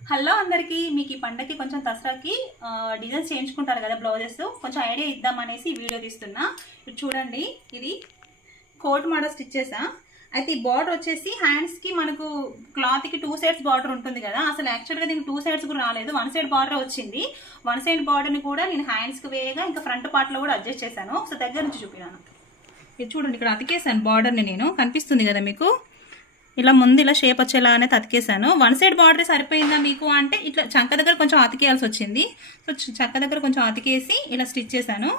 Hello అందరికీ, మీకు ఈ పండగకి కొంచెం దసరాకి డిజైన్స్ చేయించుకుంటారు కదా బ్లౌజెస్, కొంచెం ఐడియా ఇద్దామనేసి ఈ వీడియో తీస్తున్నా. ఇది చూడండి, ఇది కోట్ మోడల్ స్టిచ్ చేసా. అయితే ఈ బార్డర్ వచ్చేసి హ్యాండ్స్కి మనకు క్లాత్కి 2 సైడ్స్ బార్డర్ ఉంటుంది కదా, అసలు యాక్చువల్గా దీనికి 2 సైడ్స్ కూడా రాలేదు, 1 సైడ్ బార్డర్ వచ్చింది. 1 సైడ్ బార్డర్ని కూడా నేను హ్యాండ్స్కి వేయగా ఇంకా ఫ్రంట్ పార్ట్లో కూడా అడ్జస్ట్ చేశాను. ఒకసారి దగ్గర నుంచి చూపినాను. ఇది చూడండి, ఇక్కడ అతికేసాను బార్డర్ని, నేను కనిపిస్తుంది కదా మీకు, ఇలా ముందు ఇలా షేప్ వచ్చేలా అనేది అతికేసాను. 1 సైడ్ బార్డర్ సరిపోయిందా మీకు అంటే ఇట్లా చంక దగ్గర కొంచెం అతికేయాల్సి వచ్చింది. సో చంక దగ్గర కొంచెం అతికేసి ఇలా స్టిచ్ చేశాను.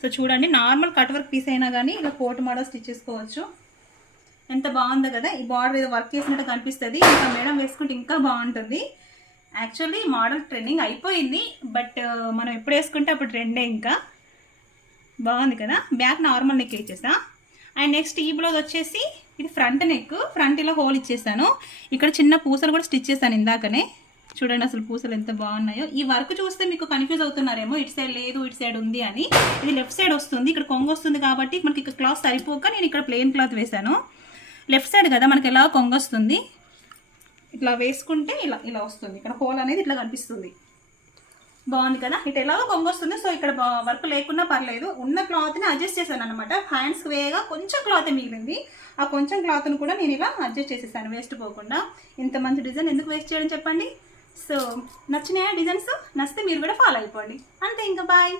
సో చూడండి, నార్మల్ కట్ వర్క్ పీస్ అయినా కానీ ఇలా కోట్ మోడల్ స్టిచ్ చేసుకోవచ్చు. ఎంత బాగుందో కదా, ఈ బార్డర్ ఏదో వర్క్ చేసినట్టు కనిపిస్తుంది. ఇంకా మేడం వేసుకుంటే ఇంకా బాగుంటుంది. యాక్చువల్లీ మోడల్ ట్రెండింగ్ అయిపోయింది, బట్ మనం ఎప్పుడు వేసుకుంటే అప్పుడు ట్రెండే. ఇంకా బాగుంది కదా. బ్యాక్ నార్మల్ నెక్ ఇచ్చేసా. అండ్ నెక్స్ట్ ఈ బ్లౌజ్ వచ్చేసి ఇది ఫ్రంట్ నెక్, ఫ్రంట్ ఇలా హోల్ ఇచ్చేసాను. ఇక్కడ చిన్న పూసలు కూడా స్టిచ్ చేశాను ఇందాకనే. చూడండి అసలు పూసలు ఎంత బాగున్నాయో. ఈ వర్క్ చూస్తే మీకు కన్ఫ్యూజ్ అవుతున్నారేమో, ఇటు సైడ్ లేదు ఇటు సైడ్ ఉంది అని. ఇది లెఫ్ట్ సైడ్ వస్తుంది, ఇక్కడ కొంగు వస్తుంది కాబట్టి మనకి ఇక్కడ క్లాత్ సరిపోక నేను ఇక్కడ ప్లెయిన్ క్లాత్ వేసాను. లెఫ్ట్ సైడ్ కదా మనకి ఎలా కొంగు వస్తుంది, ఇట్లా వేసుకుంటే ఇలా ఇలా వస్తుంది. ఇక్కడ హోల్ అనేది ఇట్లా కనిపిస్తుంది. బాగుంది కదా, ఇటు ఎలాగో కొంగు వస్తుంది. సో ఇక్కడ వర్క్ లేకున్నా పర్లేదు, ఉన్న క్లాత్ని అడ్జస్ట్ చేశాను అనమాట. హ్యాండ్స్కి వేయగా కొంచెం క్లాత్ మిగిలింది, ఆ కొంచెం క్లాత్ని కూడా నేను ఇలా అడ్జస్ట్ చేసేసాను వేస్ట్ పోకుండా. ఇంత మంచి డిజైన్ ఎందుకు వేస్ట్ చేయడం చెప్పండి. సో నచ్చినాయా డిజైన్స్? నచ్చితే మీరు కూడా ఫాలో అయిపోండి అంతే. ఇంకా బాయ్.